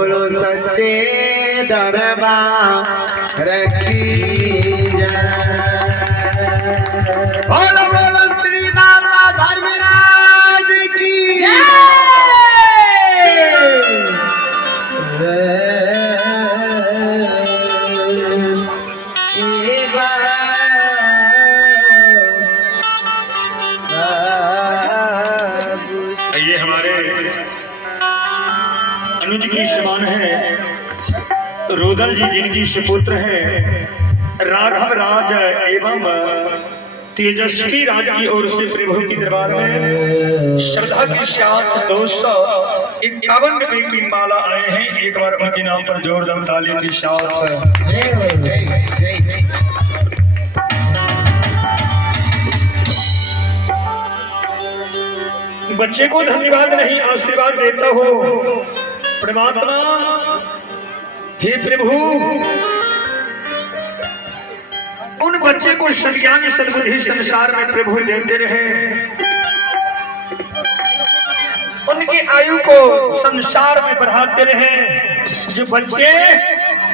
बोलो सच्चे दरबार की जय। बोलो बोलो श्री नाथा धर्मराज की ये हमारे अनुज की समान है रुदल जी, जिनकी सुपुत्र है राघव राज एवं तेजस्वी राज की ओर से प्रभु की दरबार में श्रद्धा के साथ 251 रुपए की माला आए हैं। एक बार उनके नाम पर जोरदार तालियों के साथ बच्चे को धन्यवाद नहीं आशीर्वाद देता हो परमात्मा। हे प्रभु, उन बच्चे को सज्ञान सद्बुद्धि संसार में प्रभु देते रहे, उनकी आयु को संसार में बढ़ाते रहे। जो बच्चे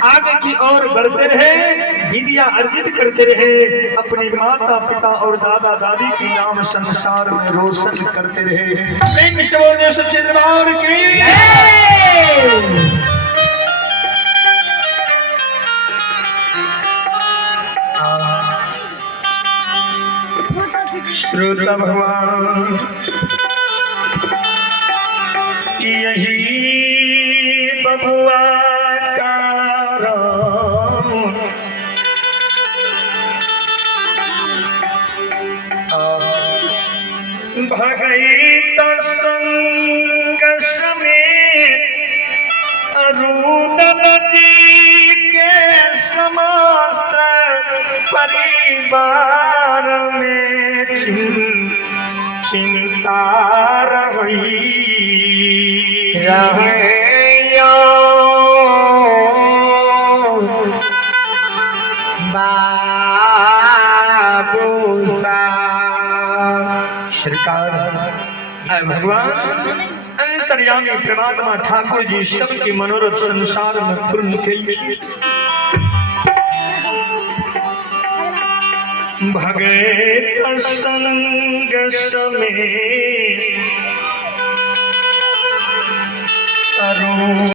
आगे की ओर बढ़ते रहे, विद्या अर्जित करते रहे, अपने माता पिता और दादा दादी के नाम संसार में रोशन करते रहे। प्रेम से बोलिए सच्चे दरबार की श्रोता भगवान यही बबुआ का राम भगत संग समेत रुदल जी के समस्त परिवार में चिंता रही सरकार। भगवान अंतर्यामी परमात्मा ठाकुर जी सबके मनोरथ संसार में पूर्ण कीजिए। भगत संग समेत